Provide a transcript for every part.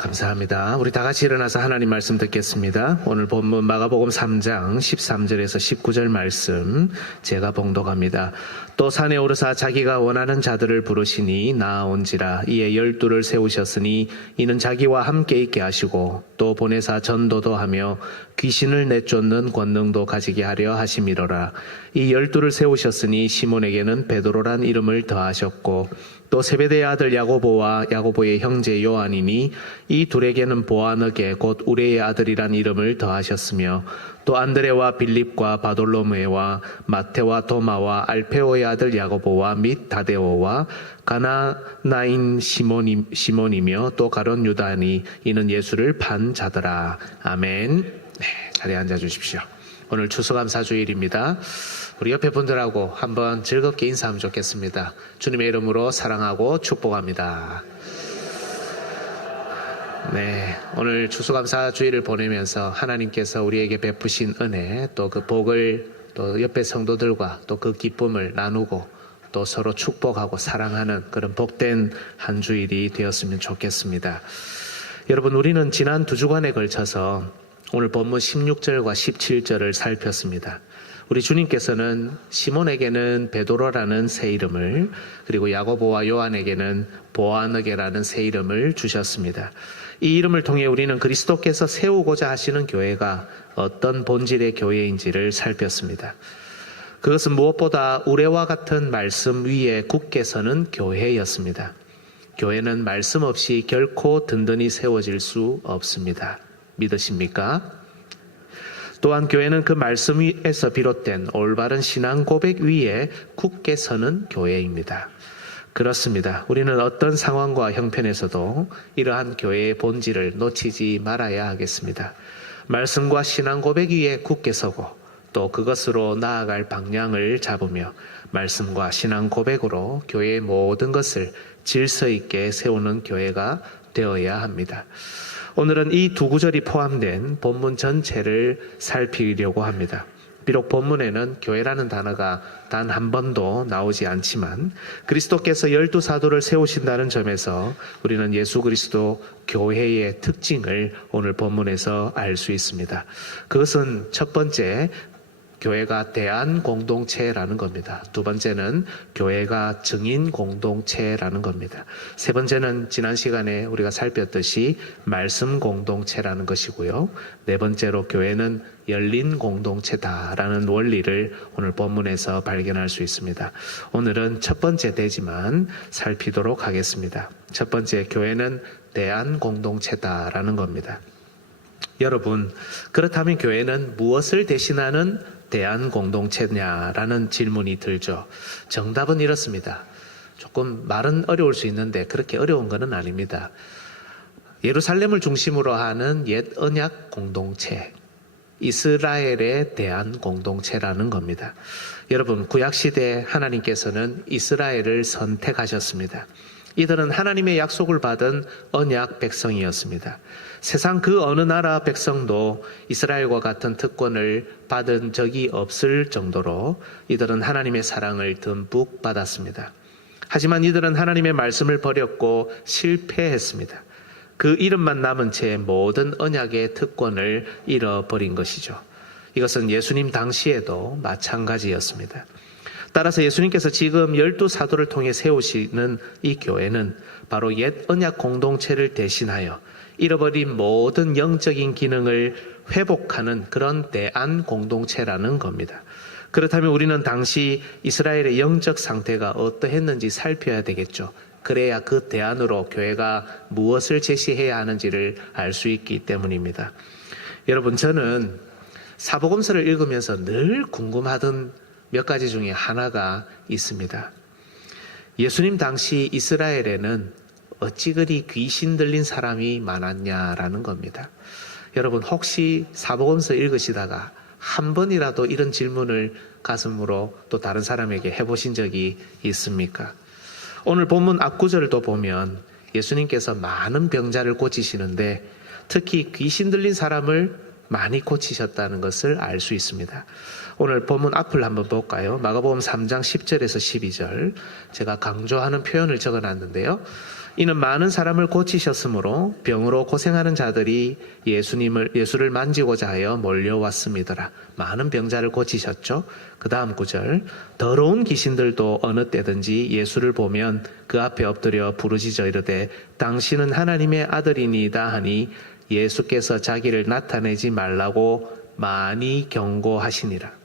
감사합니다. 우리 다 같이 일어나서 하나님 말씀 듣겠습니다. 오늘 본문 마가복음 3장 13절에서 19절 말씀 제가 봉독합니다. 또 산에 오르사 자기가 원하는 자들을 부르시니 나아온지라. 이에 12를 세우셨으니 이는 자기와 함께 있게 하시고 또 보내사 전도도 하며 귀신을 내쫓는 권능도 가지게 하려 하심이로라. 이 12를 세우셨으니 시몬에게는 베드로란 이름을 더하셨고 또 세베대의 아들 야고보와 야고보의 형제 요한이니 이 둘에게는 보아너게 곧 우레의 아들이란 이름을 더하셨으며 또 안드레와 빌립과 바돌로메와 마테와 도마와 알페오의 아들 야고보와 및 다데오와 가나나인 시몬이며 또 가룟 유다니 이는 예수를 판 자더라. 아멘. 네, 자리에 앉아 주십시오. 오늘 추수감사주일입니다. 우리 옆에 분들하고 한번 즐겁게 인사하면 좋겠습니다. 주님의 이름으로 사랑하고 축복합니다. 네, 오늘 추수감사주일을 보내면서 하나님께서 우리에게 베푸신 은혜, 또 그 복을 또 옆에 성도들과 또 그 기쁨을 나누고 또 서로 축복하고 사랑하는 그런 복된 한 주일이 되었으면 좋겠습니다. 여러분, 우리는 지난 2주간에 걸쳐서 오늘 본문 16절과 17절을 살폈습니다. 우리 주님께서는 시몬에게는 베드로라는 새 이름을, 그리고 야고보와 요한에게는 보아너게라는 새 이름을 주셨습니다. 이 이름을 통해 우리는 그리스도께서 세우고자 하시는 교회가 어떤 본질의 교회인지를 살폈습니다. 그것은 무엇보다 우레와 같은 말씀 위에 굳게 서는 교회였습니다. 교회는 말씀 없이 결코 든든히 세워질 수 없습니다. 믿으십니까? 또한 교회는 그 말씀 위에서 비롯된 올바른 신앙 고백 위에 굳게 서는 교회입니다. 그렇습니다. 우리는 어떤 상황과 형편에서도 이러한 교회의 본질을 놓치지 말아야 하겠습니다. 말씀과 신앙 고백 위에 굳게 서고 또 그것으로 나아갈 방향을 잡으며 말씀과 신앙 고백으로 교회의 모든 것을 질서 있게 세우는 교회가 되어야 합니다. 오늘은 이 두 구절이 포함된 본문 전체를 살피려고 합니다. 비록 본문에는 교회라는 단어가 단 한 번도 나오지 않지만 그리스도께서 12사도를 세우신다는 점에서 우리는 예수 그리스도 교회의 특징을 오늘 본문에서 알 수 있습니다. 그것은 첫 번째, 교회가 대안 공동체라는 겁니다. 두 번째는 교회가 증인 공동체라는 겁니다. 세 번째는 지난 시간에 우리가 살폈듯이 말씀 공동체라는 것이고요. 네 번째로 교회는 열린 공동체다라는 원리를 오늘 본문에서 발견할 수 있습니다. 오늘은 첫 번째 되지만 살피도록 하겠습니다. 첫 번째, 교회는 대안 공동체다라는 겁니다. 여러분, 그렇다면 교회는 무엇을 대신하는 대안 공동체냐라는 질문이 들죠. 정답은 이렇습니다. 조금 말은 어려울 수 있는데 그렇게 어려운 것은 아닙니다. 예루살렘을 중심으로 하는 옛 언약 공동체, 이스라엘에 대한 공동체라는 겁니다. 여러분, 구약시대 하나님께서는 이스라엘을 선택하셨습니다. 이들은 하나님의 약속을 받은 언약 백성이었습니다. 세상 그 어느 나라 백성도 이스라엘과 같은 특권을 받은 적이 없을 정도로 이들은 하나님의 사랑을 듬뿍 받았습니다. 하지만 이들은 하나님의 말씀을 버렸고 실패했습니다. 그 이름만 남은 채 모든 언약의 특권을 잃어버린 것이죠. 이것은 예수님 당시에도 마찬가지였습니다. 따라서 예수님께서 지금 12사도를 통해 세우시는 이 교회는 바로 옛 언약 공동체를 대신하여 잃어버린 모든 영적인 기능을 회복하는 그런 대안 공동체라는 겁니다. 그렇다면 우리는 당시 이스라엘의 영적 상태가 어떠했는지 살펴야 되겠죠. 그래야 그 대안으로 교회가 무엇을 제시해야 하는지를 알 수 있기 때문입니다. 여러분, 저는 사복음서를 읽으면서 늘 궁금하던 몇 가지 중에 하나가 있습니다. 예수님 당시 이스라엘에는 어찌 그리 귀신 들린 사람이 많았냐라는 겁니다. 여러분, 혹시 사복음서 읽으시다가 한 번이라도 이런 질문을 가슴으로 또 다른 사람에게 해보신 적이 있습니까? 오늘 본문 앞구절도 보면 예수님께서 많은 병자를 고치시는데 특히 귀신 들린 사람을 많이 고치셨다는 것을 알 수 있습니다. 오늘 본문 앞을 한번 볼까요? 마가복음 3장 10절에서 12절 제가 강조하는 표현을 적어놨는데요. 이는 많은 사람을 고치셨으므로 병으로 고생하는 자들이 예수를 만지고자 하여 몰려왔습니다. 많은 병자를 고치셨죠. 그 다음 구절, 더러운 귀신들도 어느 때든지 예수를 보면 그 앞에 엎드려 부르짖어 이르되 당신은 하나님의 아들이니이다 하니 예수께서 자기를 나타내지 말라고 많이 경고하시니라.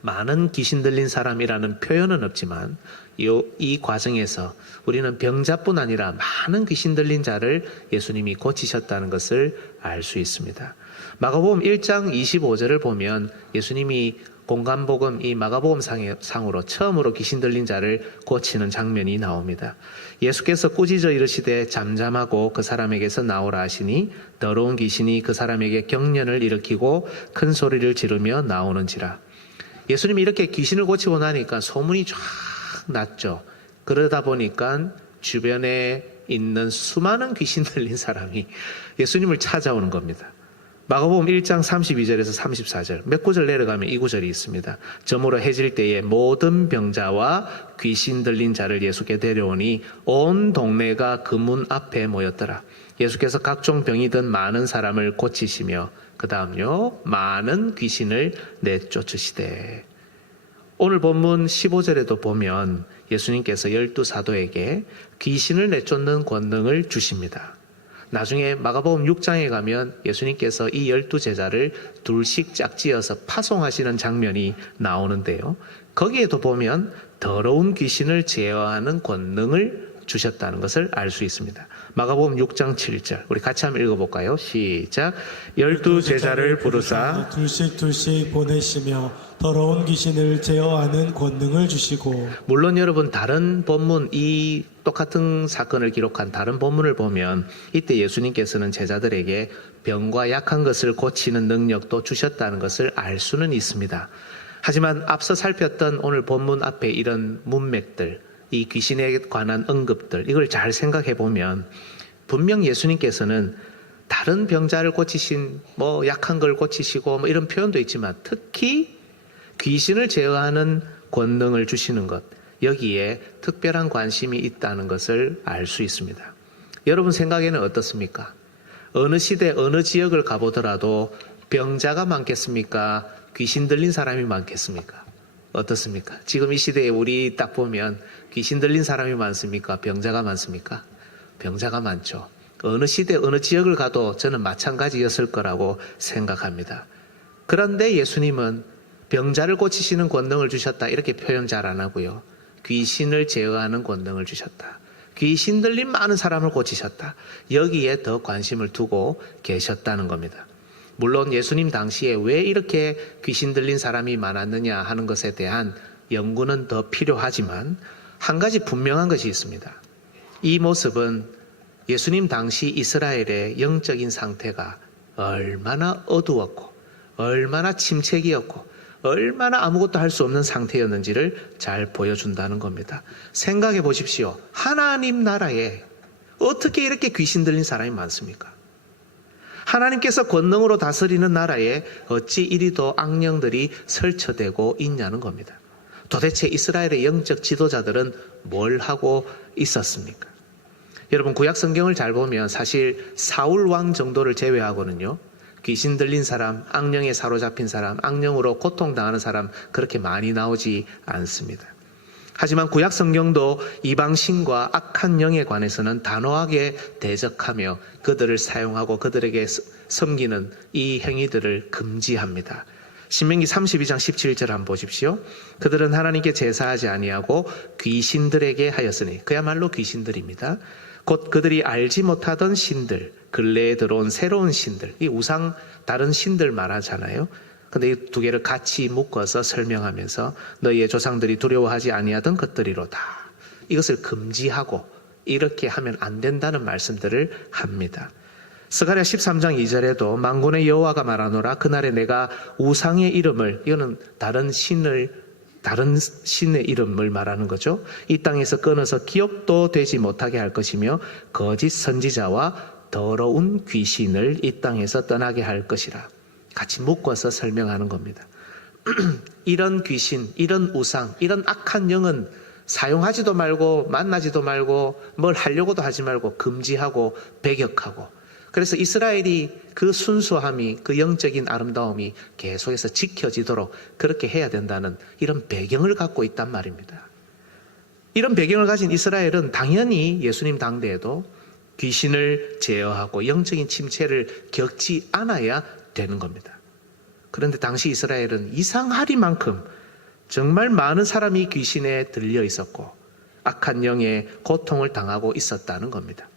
많은 귀신 들린 사람이라는 표현은 없지만 이 과정에서 우리는 병자뿐 아니라 많은 귀신 들린 자를 예수님이 고치셨다는 것을 알 수 있습니다. 마가복음 1장 25절을 보면 예수님이 공간복음 이 마가복음 상으로 처음으로 귀신 들린 자를 고치는 장면이 나옵니다. 예수께서 꾸짖어 이르시되 잠잠하고 그 사람에게서 나오라 하시니 더러운 귀신이 그 사람에게 경련을 일으키고 큰 소리를 지르며 나오는지라. 예수님이 이렇게 귀신을 고치고 나니까 소문이 쫙 났죠. 그러다 보니까 주변에 있는 수많은 귀신 들린 사람이 예수님을 찾아오는 겁니다. 마가복음 1장 32절에서 34절 몇 구절 내려가면 이 구절이 있습니다. 저물어 해질 때에 모든 병자와 귀신 들린 자를 예수께 데려오니 온 동네가 그 문 앞에 모였더라. 예수께서 각종 병이 든 많은 사람을 고치시며 그 다음요 많은 귀신을 내쫓으시되. 오늘 본문 15절에도 보면 예수님께서 12사도에게 귀신을 내쫓는 권능을 주십니다. 나중에 마가복음 6장에 가면 예수님께서 이 12제자를 둘씩 짝지어서 파송하시는 장면이 나오는데요. 거기에도 보면 더러운 귀신을 제어하는 권능을 주셨다는 것을 알 수 있습니다. 마가복음 6장 7절 우리 같이 한번 읽어볼까요? 시작. 12제자를 부르사 둘씩 보내시며 더러운 귀신을 제어하는 권능을 주시고. 물론 여러분 다른 본문 이 똑같은 사건을 기록한 다른 본문을 보면 이때 예수님께서는 제자들에게 병과 약한 것을 고치는 능력도 주셨다는 것을 알 수는 있습니다. 하지만 앞서 살폈던 오늘 본문 앞에 이런 문맥들 이 귀신에 관한 언급들 이걸 잘 생각해 보면 분명 예수님께서는 다른 병자를 고치신 약한 걸 고치시고 이런 표현도 있지만 특히 귀신을 제어하는 권능을 주시는 것 여기에 특별한 관심이 있다는 것을 알 수 있습니다. 여러분 생각에는 어떻습니까? 어느 시대 어느 지역을 가보더라도 병자가 많겠습니까? 귀신 들린 사람이 많겠습니까? 어떻습니까? 지금 이 시대에 우리 딱 보면 귀신 들린 사람이 많습니까? 병자가 많습니까? 병자가 많죠. 어느 시대 어느 지역을 가도 저는 마찬가지였을 거라고 생각합니다. 그런데 예수님은 병자를 고치시는 권능을 주셨다 이렇게 표현 잘 안 하고요. 귀신을 제어하는 권능을 주셨다. 귀신 들린 많은 사람을 고치셨다. 여기에 더 관심을 두고 계셨다는 겁니다. 물론 예수님 당시에 왜 이렇게 귀신 들린 사람이 많았느냐 하는 것에 대한 연구는 더 필요하지만 한 가지 분명한 것이 있습니다. 이 모습은 예수님 당시 이스라엘의 영적인 상태가 얼마나 어두웠고 얼마나 침체기였고 얼마나 아무것도 할 수 없는 상태였는지를 잘 보여준다는 겁니다. 생각해 보십시오. 하나님 나라에 어떻게 이렇게 귀신 들린 사람이 많습니까? 하나님께서 권능으로 다스리는 나라에 어찌 이리도 악령들이 설쳐되고 있냐는 겁니다. 도대체 이스라엘의 영적 지도자들은 뭘 하고 있었습니까? 여러분 구약 성경을 잘 보면 사실 사울 왕 정도를 제외하고는요. 귀신 들린 사람, 악령에 사로잡힌 사람, 악령으로 고통당하는 사람 그렇게 많이 나오지 않습니다. 하지만 구약 성경도 이방신과 악한 영에 관해서는 단호하게 대적하며 그들을 사용하고 그들에게 섬기는 이 행위들을 금지합니다. 신명기 32장 17절 한번 보십시오. 그들은 하나님께 제사하지 아니하고 귀신들에게 하였으니 그야말로 귀신들입니다. 곧 그들이 알지 못하던 신들, 근래에 들어온 새로운 신들, 이 우상 다른 신들 말하잖아요. 근데 이 두 개를 같이 묶어서 설명하면서 너희의 조상들이 두려워하지 아니하던 것들이로다. 이것을 금지하고 이렇게 하면 안 된다는 말씀들을 합니다. 스가랴 13장 2절에도 만군의 여호와가 말하노라 그날에 내가 우상의 이름을 이거는 다른 신의 이름을 말하는 거죠. 이 땅에서 끊어서 기억도 되지 못하게 할 것이며 거짓 선지자와 더러운 귀신을 이 땅에서 떠나게 할 것이라. 같이 묶어서 설명하는 겁니다. 이런 귀신, 이런 우상, 이런 악한 영은 사용하지도 말고 만나지도 말고 뭘 하려고도 하지 말고 금지하고 배격하고, 그래서 이스라엘이 그 순수함이, 그 영적인 아름다움이 계속해서 지켜지도록 그렇게 해야 된다는 이런 배경을 갖고 있단 말입니다. 이런 배경을 가진 이스라엘은 당연히 예수님 당대에도 귀신을 제어하고 영적인 침체를 겪지 않아야 되는 겁니다. 그런데 당시 이스라엘은 이상하리만큼 정말 많은 사람이 귀신에 들려 있었고 악한 영의 고통을 당하고 있었다는 겁니다.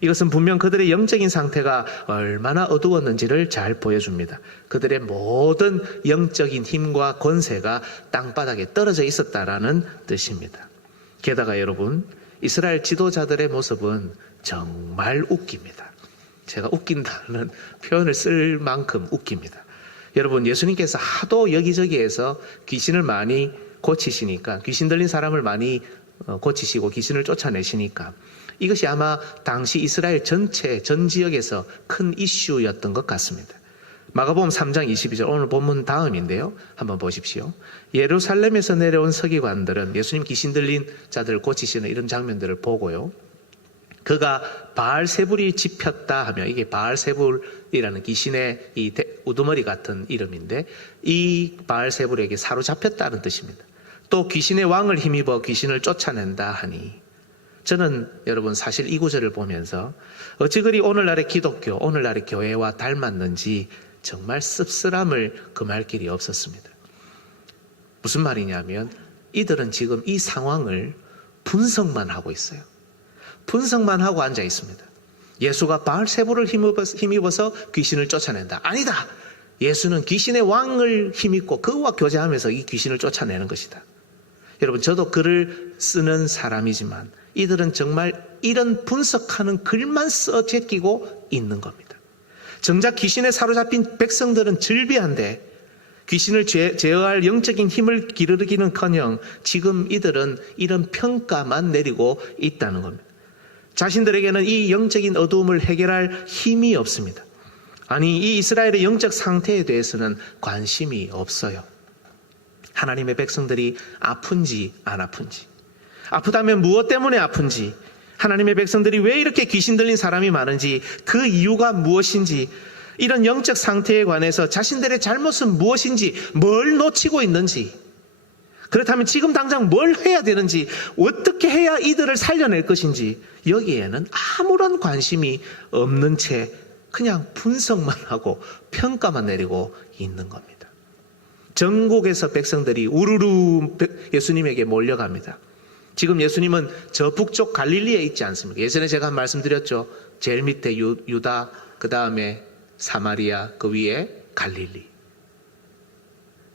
이것은 분명 그들의 영적인 상태가 얼마나 어두웠는지를 잘 보여줍니다. 그들의 모든 영적인 힘과 권세가 땅바닥에 떨어져 있었다라는 뜻입니다. 게다가 여러분, 이스라엘 지도자들의 모습은 정말 웃깁니다. 제가 웃긴다는 표현을 쓸 만큼 웃깁니다. 여러분, 예수님께서 하도 여기저기에서 귀신을 많이 고치시니까, 귀신 들린 사람을 많이 고치시고 귀신을 쫓아내시니까 이것이 아마 당시 이스라엘 전체 전 지역에서 큰 이슈였던 것 같습니다. 마가복음 3장 22절, 오늘 본문 다음인데요. 한번 보십시오. 예루살렘에서 내려온 서기관들은 예수님 귀신 들린 자들을 고치시는 이런 장면들을 보고요, 그가 바알세불이 집혔다 하며, 이게 바알세불이라는 귀신의 이 우두머리 같은 이름인데, 이 바알세불에게 사로잡혔다는 뜻입니다. 또 귀신의 왕을 힘입어 귀신을 쫓아낸다 하니, 저는 여러분 사실 이 구절을 보면서 어찌 그리 오늘날의 기독교, 오늘날의 교회와 닮았는지 정말 씁쓸함을 금할 길이 없었습니다. 무슨 말이냐면, 이들은 지금 이 상황을 분석만 하고 있어요. 분석만 하고 앉아 있습니다. 예수가 바알세불을 힘입어서 귀신을 쫓아낸다. 아니다. 예수는 귀신의 왕을 힘입고 그와 교제하면서 이 귀신을 쫓아내는 것이다. 여러분, 저도 글을 쓰는 사람이지만 이들은 정말 이런 분석하는 글만 써 제끼고 있는 겁니다. 정작 귀신에 사로잡힌 백성들은 즐비한데 귀신을 제어할 영적인 힘을 기르기는커녕 지금 이들은 이런 평가만 내리고 있다는 겁니다. 자신들에게는 이 영적인 어두움을 해결할 힘이 없습니다. 아니, 이 이스라엘의 영적 상태에 대해서는 관심이 없어요. 하나님의 백성들이 아픈지 안 아픈지, 아프다면 무엇 때문에 아픈지, 하나님의 백성들이 왜 이렇게 귀신 들린 사람이 많은지, 그 이유가 무엇인지, 이런 영적 상태에 관해서 자신들의 잘못은 무엇인지, 뭘 놓치고 있는지, 그렇다면 지금 당장 뭘 해야 되는지, 어떻게 해야 이들을 살려낼 것인지, 여기에는 아무런 관심이 없는 채 그냥 분석만 하고 평가만 내리고 있는 겁니다. 전국에서 백성들이 우르르 예수님에게 몰려갑니다. 지금 예수님은 저 북쪽 갈릴리에 있지 않습니까? 예전에 제가 한 말씀 드렸죠. 제일 밑에 유다, 그 다음에 사마리아, 그 위에 갈릴리.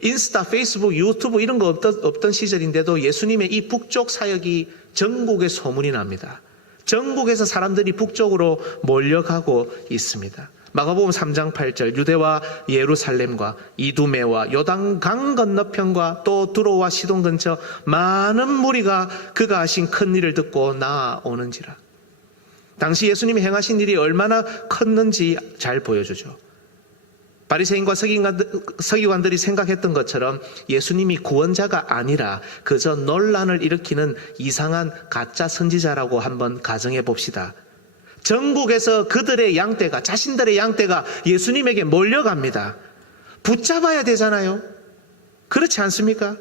인스타, 페이스북, 유튜브 이런 거 없던 시절인데도 예수님의 이 북쪽 사역이 전국에 소문이 납니다. 전국에서 사람들이 북쪽으로 몰려가고 있습니다. 마가복음 3장 8절, 유대와 예루살렘과 이두메와 요단강 건너편과 또 두로와 시돈 근처 많은 무리가 그가 하신 큰 일을 듣고 나아오는지라. 당시 예수님이 행하신 일이 얼마나 컸는지 잘 보여주죠. 바리새인과 서기관들이 생각했던 것처럼 예수님이 구원자가 아니라 그저 논란을 일으키는 이상한 가짜 선지자라고 한번 가정해 봅시다. 전국에서 그들의 양떼가, 자신들의 양떼가 예수님에게 몰려갑니다. 붙잡아야 되잖아요. 그렇지 않습니까?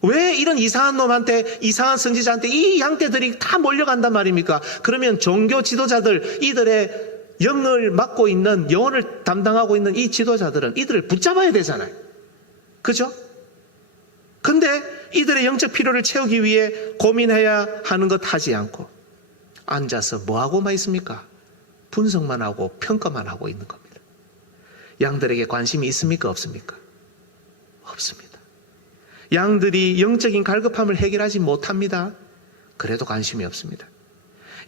왜 이런 이상한 놈한테, 이상한 선지자한테 이 양떼들이 다 몰려간단 말입니까? 그러면 종교 지도자들, 이들의 영을 맡고 있는, 영혼을 담당하고 있는 이 지도자들은 이들을 붙잡아야 되잖아요. 그죠? 근데 이들의 영적 필요를 채우기 위해 고민해야 하는 것 하지 않고 앉아서 뭐하고만 있습니까? 분석만 하고 평가만 하고 있는 겁니다. 양들에게 관심이 있습니까? 없습니까? 없습니다. 양들이 영적인 갈급함을 해결하지 못합니다. 그래도 관심이 없습니다.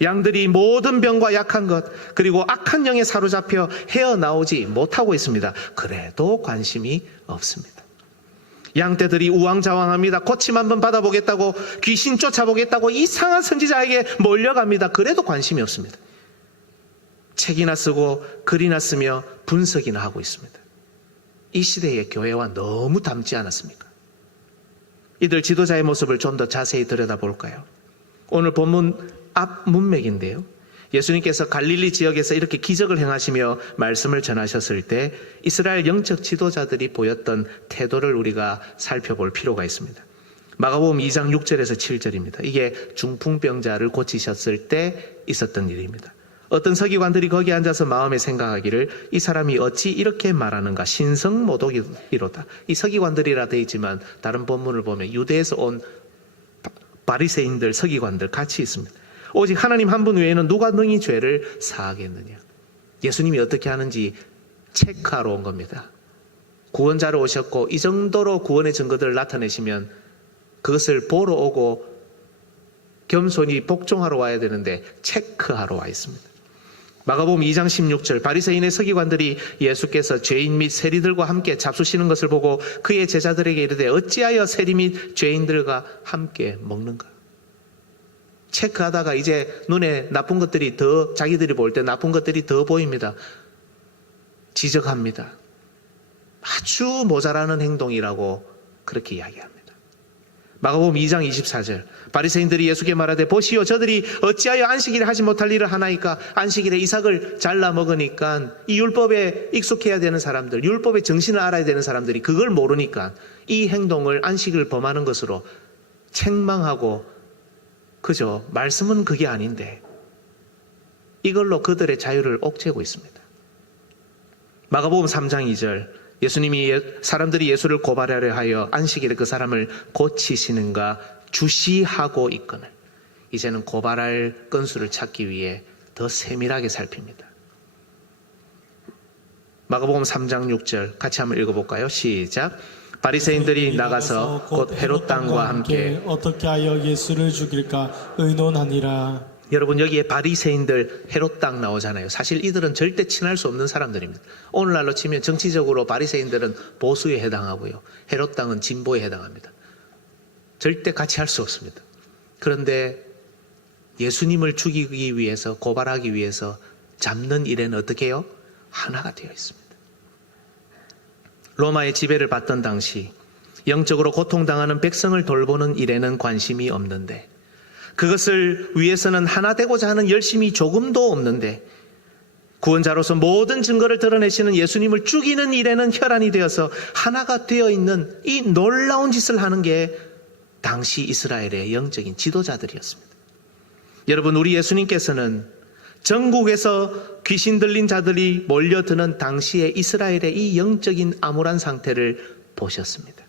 양들이 모든 병과 약한 것, 그리고 악한 영에 사로잡혀 헤어나오지 못하고 있습니다. 그래도 관심이 없습니다. 양떼들이 우왕좌왕합니다. 고침 한번 받아보겠다고, 귀신 쫓아보겠다고 이상한 선지자에게 몰려갑니다. 그래도 관심이 없습니다. 책이나 쓰고 글이나 쓰며 분석이나 하고 있습니다. 이 시대의 교회와 너무 닮지 않았습니까? 이들 지도자의 모습을 좀 더 자세히 들여다볼까요? 오늘 본문 앞 문맥인데요. 예수님께서 갈릴리 지역에서 이렇게 기적을 행하시며 말씀을 전하셨을 때 이스라엘 영적 지도자들이 보였던 태도를 우리가 살펴볼 필요가 있습니다. 마가복음 2장 6절에서 7절입니다. 이게 중풍병자를 고치셨을 때 있었던 일입니다. 어떤 서기관들이 거기 앉아서 마음에 생각하기를 이 사람이 어찌 이렇게 말하는가, 신성모독이로다. 이 서기관들이라 되어 있지만 다른 본문을 보면 유대에서 온 바리새인들, 서기관들 같이 있습니다. 오직 하나님 한 분 외에는 누가 능히 죄를 사하겠느냐. 예수님이 어떻게 하는지 체크하러 온 겁니다. 구원자로 오셨고 이 정도로 구원의 증거들을 나타내시면 그것을 보러 오고 겸손히 복종하러 와야 되는데 체크하러 와 있습니다. 마가복음 2장 16절 바리새인의 서기관들이 예수께서 죄인 및 세리들과 함께 잡수시는 것을 보고 그의 제자들에게 이르되 어찌하여 세리 및 죄인들과 함께 먹는가. 체크하다가 이제 눈에 나쁜 것들이 더, 자기들이 볼 때 나쁜 것들이 더 보입니다. 지적합니다. 아주 모자라는 행동이라고 그렇게 이야기합니다. 마가복음 2장 24절 바리새인들이 예수께 말하되 보시오 저들이 어찌하여 안식일에 하지 못할 일을 하나이까. 안식일에 이삭을 잘라 먹으니까 이 율법에 익숙해야 되는 사람들, 율법의 정신을 알아야 되는 사람들이 그걸 모르니까 이 행동을 안식을 범하는 것으로 책망하고, 그죠? 말씀은 그게 아닌데 이걸로 그들의 자유를 옥죄고 있습니다. 마가복음 3장 2절 예수님이 사람들이 예수를 고발하려 하여 안식일에 그 사람을 고치시는가 주시하고 있거늘. 이제는 고발할 건수를 찾기 위해 더 세밀하게 살핍니다. 마가복음 3장 6절 같이 한번 읽어볼까요? 시작. 바리새인들이 나가서 곧 헤롯 땅과 함께 어떻게 하여 예수를 죽일까 의논하니라. 여러분 여기에 바리새인들, 헤롯 땅 나오잖아요. 사실 이들은 절대 친할 수 없는 사람들입니다. 오늘날로 치면 정치적으로 바리새인들은 보수에 해당하고요, 헤롯 땅은 진보에 해당합니다. 절대 같이 할 수 없습니다. 그런데 예수님을 죽이기 위해서, 고발하기 위해서 잡는 일에는 어떻게 해요? 하나가 되어 있습니다. 로마의 지배를 받던 당시 영적으로 고통당하는 백성을 돌보는 일에는 관심이 없는데, 그것을 위해서는 하나 되고자 하는 열심이 조금도 없는데, 구원자로서 모든 증거를 드러내시는 예수님을 죽이는 일에는 혈안이 되어서 하나가 되어 있는 이 놀라운 짓을 하는 게 당시 이스라엘의 영적인 지도자들이었습니다. 여러분, 우리 예수님께서는 전국에서 귀신 들린 자들이 몰려드는 당시의 이스라엘의 이 영적인 암울한 상태를 보셨습니다.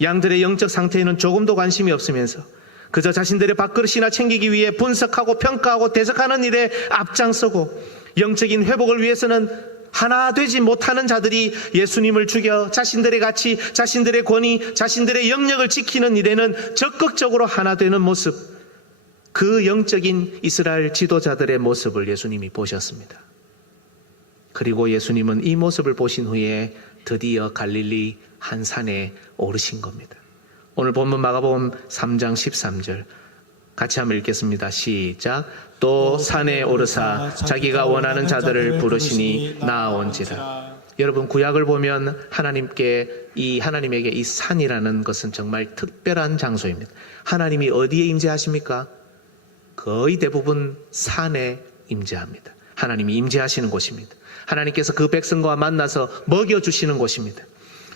양들의 영적 상태에는 조금도 관심이 없으면서 그저 자신들의 밥그릇이나 챙기기 위해 분석하고 평가하고 대적하는 일에 앞장서고, 영적인 회복을 위해서는 하나 되지 못하는 자들이 예수님을 죽여 자신들의 가치, 자신들의 권위, 자신들의 영역을 지키는 일에는 적극적으로 하나 되는 모습, 그 영적인 이스라엘 지도자들의 모습을 예수님이 보셨습니다. 그리고 예수님은 이 모습을 보신 후에 드디어 갈릴리 한 산에 오르신 겁니다. 오늘 본문 마가복음 3장 13절 같이 한번 읽겠습니다. 시작. 또 산에 오르사 자기가 원하는 자들을 부르시니 나아온지라. 여러분, 구약을 보면 하나님에게 이 산이라는 것은 정말 특별한 장소입니다. 하나님이 어디에 임재하십니까? 거의 대부분 산에 임재합니다. 하나님이 임재하시는 곳입니다. 하나님께서 그 백성과 만나서 먹여주시는 곳입니다.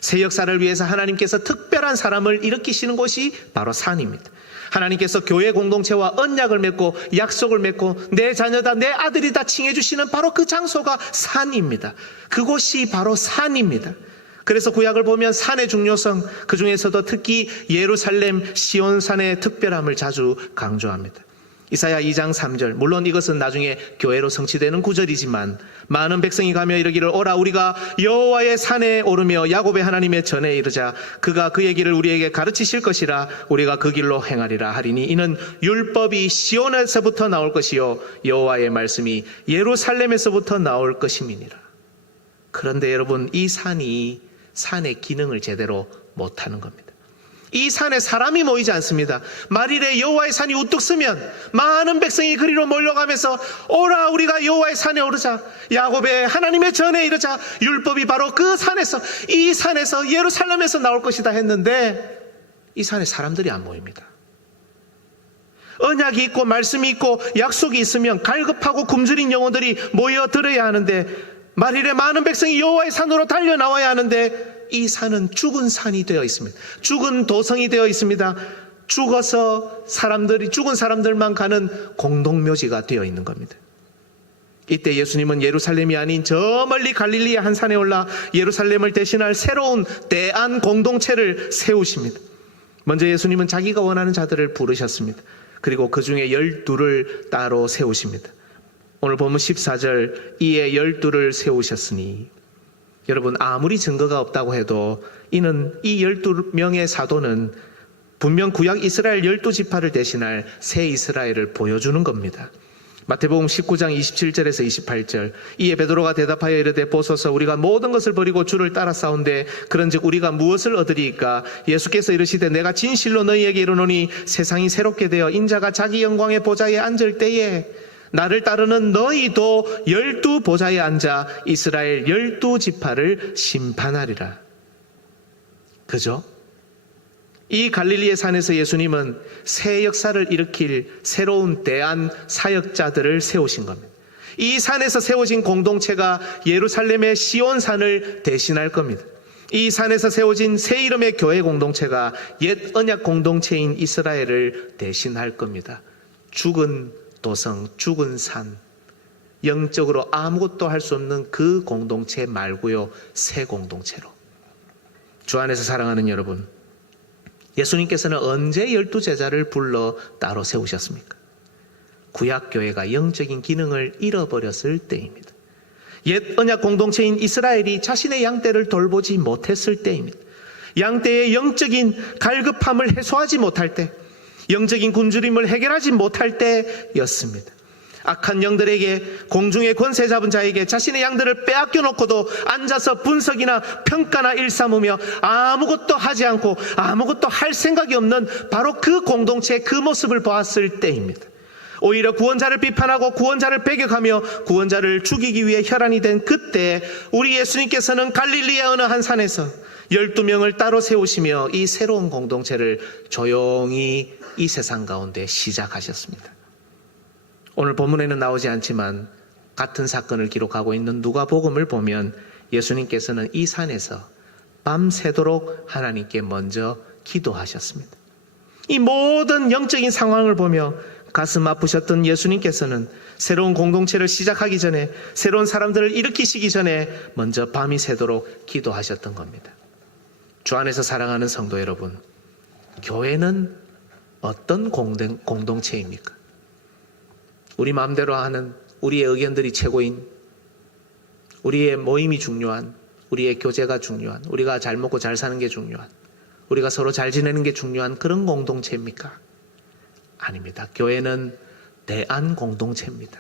새 역사를 위해서 하나님께서 특별한 사람을 일으키시는 곳이 바로 산입니다. 하나님께서 교회 공동체와 언약을 맺고 약속을 맺고 내 자녀다, 내 아들이다 칭해주시는 바로 그 장소가 산입니다. 그곳이 바로 산입니다. 그래서 구약을 보면 산의 중요성, 그 중에서도 특히 예루살렘 시온산의 특별함을 자주 강조합니다. 이사야 2장 3절, 물론 이것은 나중에 교회로 성취되는 구절이지만, 많은 백성이 가며 이르기를 오라 우리가 여호와의 산에 오르며 야곱의 하나님의 전에 이르자 그가 그의 길을 우리에게 가르치실 것이라 우리가 그 길로 행하리라 하리니 이는 율법이 시온에서부터 나올 것이요 여호와의 말씀이 예루살렘에서부터 나올 것임이니라. 그런데 여러분, 이 산의 기능을 제대로 못하는 겁니다. 이 산에 사람이 모이지 않습니다. 말일에 여호와의 산이 우뚝 서면 많은 백성이 그리로 몰려가면서 오라 우리가 여호와의 산에 오르자, 야곱의 하나님의 전에 이르자, 율법이 바로 그 산에서, 이 산에서 예루살렘에서 나올 것이다 했는데, 이 산에 사람들이 안 모입니다. 언약이 있고 말씀이 있고 약속이 있으면 갈급하고 굶주린 영혼들이 모여들어야 하는데, 말일에 많은 백성이 여호와의 산으로 달려나와야 하는데, 이 산은 죽은 산이 되어 있습니다. 죽은 도성이 되어 있습니다. 죽어서 죽은 사람들만 가는 공동묘지가 되어 있는 겁니다. 이때 예수님은 예루살렘이 아닌 저 멀리 갈릴리의 한 산에 올라 예루살렘을 대신할 새로운 대안 공동체를 세우십니다. 먼저 예수님은 자기가 원하는 자들을 부르셨습니다. 그리고 그 중에 12를 따로 세우십니다. 오늘 본문 14절, 이에 12를 세우셨으니, 여러분, 아무리 증거가 없다고 해도 이는 이 12명의 사도는 분명 구약 이스라엘 12지파를 대신할 새 이스라엘을 보여주는 겁니다. 마태복음 19장 27절에서 28절, 이에 베드로가 대답하여 이르되 보소서, 우리가 모든 것을 버리고 주를 따라 싸운데 그런즉 우리가 무엇을 얻으리이까? 예수께서 이르시되 내가 진실로 너희에게 이르노니 세상이 새롭게 되어 인자가 자기 영광의 보좌에 앉을 때에 나를 따르는 너희도 12 보좌에 앉아 이스라엘 12지파를 심판하리라. 그죠? 이 갈릴리의 산에서 예수님은 새 역사를 일으킬 새로운 대안 사역자들을 세우신 겁니다. 이 산에서 세워진 공동체가 예루살렘의 시온산을 대신할 겁니다. 이 산에서 세워진 새 이름의 교회 공동체가 옛 언약 공동체인 이스라엘을 대신할 겁니다. 죽은 도성, 죽은 산, 영적으로 아무것도 할 수 없는 그 공동체 말고요, 새 공동체로. 주 안에서 사랑하는 여러분, 예수님께서는 언제 12제자를 불러 따로 세우셨습니까? 구약교회가 영적인 기능을 잃어버렸을 때입니다. 옛 언약 공동체인 이스라엘이 자신의 양떼를 돌보지 못했을 때입니다. 양떼의 영적인 갈급함을 해소하지 못할 때, 영적인 굶주림을 해결하지 못할 때였습니다. 악한 영들에게, 공중의 권세 잡은 자에게 자신의 양들을 빼앗겨 놓고도 앉아서 분석이나 평가나 일삼으며 아무것도 하지 않고 아무것도 할 생각이 없는 바로 그 공동체의 그 모습을 보았을 때입니다. 오히려 구원자를 비판하고 구원자를 배격하며 구원자를 죽이기 위해 혈안이 된 그때 우리 예수님께서는 갈릴리의 어느 한 산에서 12명을 따로 세우시며 이 새로운 공동체를 조용히 이 세상 가운데 시작하셨습니다. 오늘 본문에는 나오지 않지만 같은 사건을 기록하고 있는 누가복음을 보면 예수님께서는 이 산에서 밤새도록 하나님께 먼저 기도하셨습니다. 이 모든 영적인 상황을 보며 가슴 아프셨던 예수님께서는 새로운 공동체를 시작하기 전에, 새로운 사람들을 일으키시기 전에 먼저 밤이 새도록 기도하셨던 겁니다. 주 안에서 사랑하는 성도 여러분, 교회는 어떤 공동체입니까? 우리 마음대로 하는, 우리의 의견들이 최고인, 우리의 모임이 중요한, 우리의 교제가 중요한, 우리가 잘 먹고 잘 사는 게 중요한, 우리가 서로 잘 지내는 게 중요한 그런 공동체입니까? 아닙니다. 교회는 대안 공동체입니다.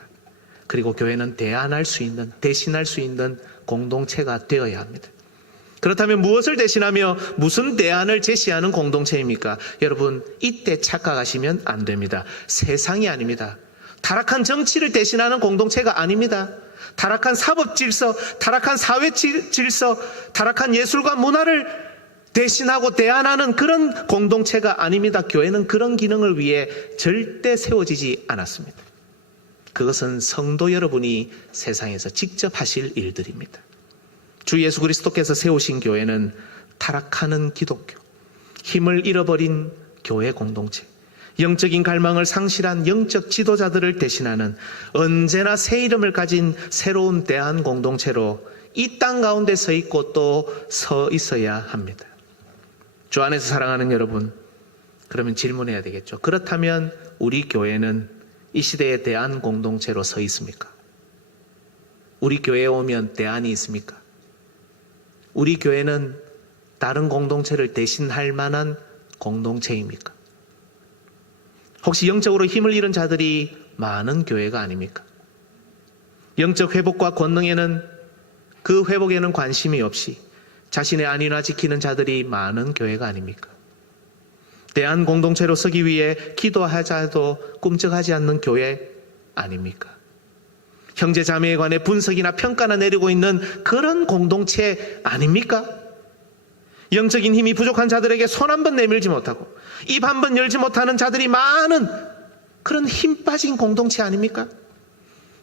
그리고 교회는 대안할 수 있는, 대신할 수 있는 공동체가 되어야 합니다. 그렇다면 무엇을 대신하며 무슨 대안을 제시하는 공동체입니까? 여러분, 이때 착각하시면 안 됩니다. 세상이 아닙니다. 타락한 정치를 대신하는 공동체가 아닙니다. 타락한 사법 질서, 타락한 사회 질서, 타락한 예술과 문화를 대신하고 대안하는 그런 공동체가 아닙니다. 교회는 그런 기능을 위해 절대 세워지지 않았습니다. 그것은 성도 여러분이 세상에서 직접 하실 일들입니다. 주 예수 그리스도께서 세우신 교회는 타락하는 기독교, 힘을 잃어버린 교회 공동체, 영적인 갈망을 상실한 영적 지도자들을 대신하는 언제나 새 이름을 가진 새로운 대안 공동체로 이 땅 가운데 서 있고 또 서 있어야 합니다. 주 안에서 사랑하는 여러분, 그러면 질문해야 되겠죠. 그렇다면 우리 교회는 이 시대의 대안 공동체로 서 있습니까? 우리 교회에 오면 대안이 있습니까? 우리 교회는 다른 공동체를 대신할 만한 공동체입니까? 혹시 영적으로 힘을 잃은 자들이 많은 교회가 아닙니까? 영적 회복과 권능에는, 그 회복에는 관심이 없이 자신의 안위나 지키는 자들이 많은 교회가 아닙니까? 대안 공동체로 서기 위해 기도하자도 꿈쩍하지 않는 교회 아닙니까? 형제 자매에 관해 분석이나 평가나 내리고 있는 그런 공동체 아닙니까? 영적인 힘이 부족한 자들에게 손 한 번 내밀지 못하고 입 한 번 열지 못하는 자들이 많은 그런 힘 빠진 공동체 아닙니까?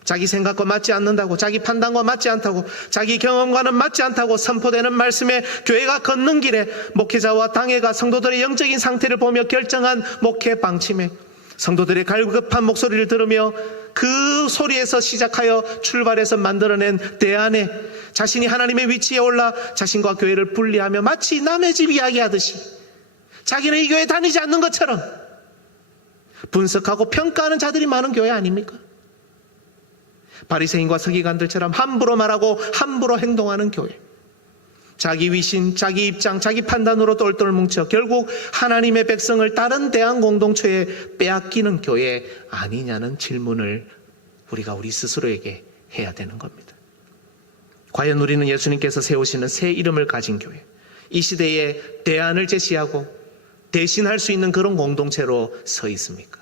자기 생각과 맞지 않는다고, 자기 판단과 맞지 않다고, 자기 경험과는 맞지 않다고 선포되는 말씀에 교회가 걷는 길에 목회자와 당회가 성도들의 영적인 상태를 보며 결정한 목회 방침에 성도들의 갈급한 목소리를 들으며 그 소리에서 시작하여 출발해서 만들어낸 대안에 자신이 하나님의 위치에 올라 자신과 교회를 분리하며 마치 남의 집 이야기하듯이 자기는 이 교회에 다니지 않는 것처럼 분석하고 평가하는 자들이 많은 교회 아닙니까? 바리새인과 서기관들처럼 함부로 말하고 함부로 행동하는 교회. 자기 위신, 자기 입장, 자기 판단으로 똘똘 뭉쳐 결국 하나님의 백성을 다른 대한 공동체에 빼앗기는 교회 아니냐는 질문을 우리가 우리 스스로에게 해야 되는 겁니다. 과연 우리는 예수님께서 세우시는 새 이름을 가진 교회, 이 시대에 대안을 제시하고 대신할 수 있는 그런 공동체로 서 있습니까?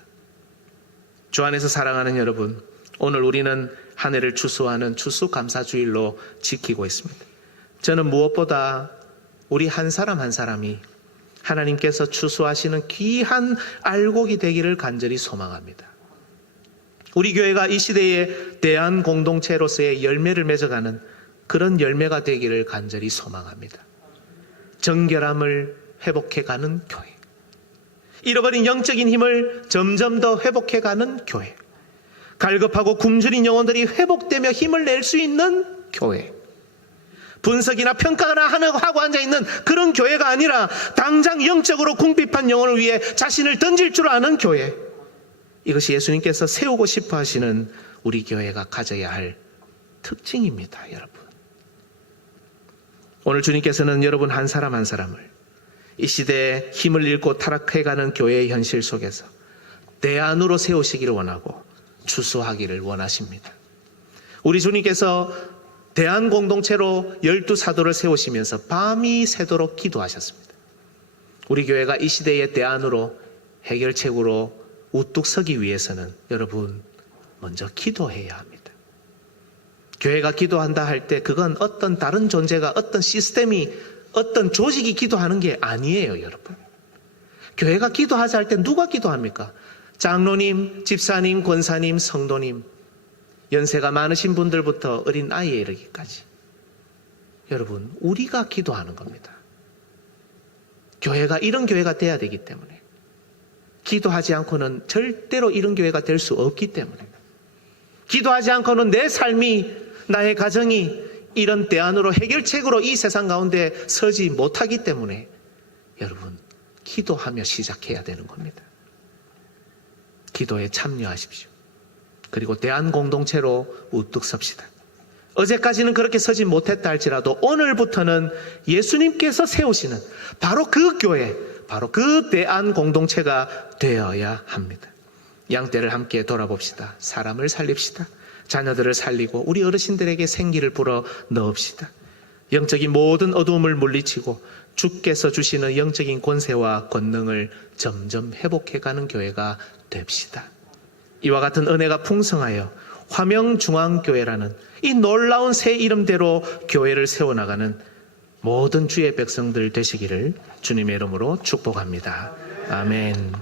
주 안에서 사랑하는 여러분, 오늘 우리는 한 해를 추수하는 추수감사주일로 지키고 있습니다. 저는 무엇보다 우리 한 사람 한 사람이 하나님께서 추수하시는 귀한 알곡이 되기를 간절히 소망합니다. 우리 교회가 이 시대의 대한 공동체로서의 열매를 맺어가는 그런 열매가 되기를 간절히 소망합니다. 정결함을 회복해가는 교회, 잃어버린 영적인 힘을 점점 더 회복해가는 교회, 갈급하고 굶주린 영혼들이 회복되며 힘을 낼 수 있는 교회, 분석이나 평가나 하고 앉아있는 그런 교회가 아니라 당장 영적으로 궁핍한 영혼을 위해 자신을 던질 줄 아는 교회, 이것이 예수님께서 세우고 싶어 하시는 우리 교회가 가져야 할 특징입니다. 여러분, 오늘 주님께서는 여러분 한 사람 한 사람을 이 시대에 힘을 잃고 타락해가는 교회의 현실 속에서 대안으로 세우시기를 원하고 추수하기를 원하십니다. 우리 주님께서 대한 공동체로 12사도를 세우시면서 밤이 새도록 기도하셨습니다. 우리 교회가 이 시대의 대안으로 해결책으로 우뚝 서기 위해서는 여러분 먼저 기도해야 합니다. 교회가 기도한다 할 때 그건 어떤 다른 존재가, 어떤 시스템이, 어떤 조직이 기도하는 게 아니에요. 여러분, 교회가 기도하자 할 때 누가 기도합니까? 장로님, 집사님, 권사님, 성도님, 연세가 많으신 분들부터 어린 아이에 이르기까지 여러분, 우리가 기도하는 겁니다. 교회가 이런 교회가 돼야 되기 때문에, 기도하지 않고는 절대로 이런 교회가 될 수 없기 때문에, 기도하지 않고는 내 삶이, 나의 가정이 이런 대안으로 해결책으로 이 세상 가운데 서지 못하기 때문에 여러분, 기도하며 시작해야 되는 겁니다. 기도에 참여하십시오. 그리고 대한 공동체로 우뚝 섭시다. 어제까지는 그렇게 서지 못했다 할지라도 오늘부터는 예수님께서 세우시는 바로 그 교회, 바로 그 대한 공동체가 되어야 합니다. 양떼를 함께 돌아봅시다. 사람을 살립시다. 자녀들을 살리고 우리 어르신들에게 생기를 불어 넣읍시다. 영적인 모든 어두움을 물리치고 주께서 주시는 영적인 권세와 권능을 점점 회복해가는 교회가 됩시다. 이와 같은 은혜가 풍성하여 화명중앙교회라는 이 놀라운 새 이름대로 교회를 세워나가는 모든 주의 백성들 되시기를 주님의 이름으로 축복합니다. 아멘.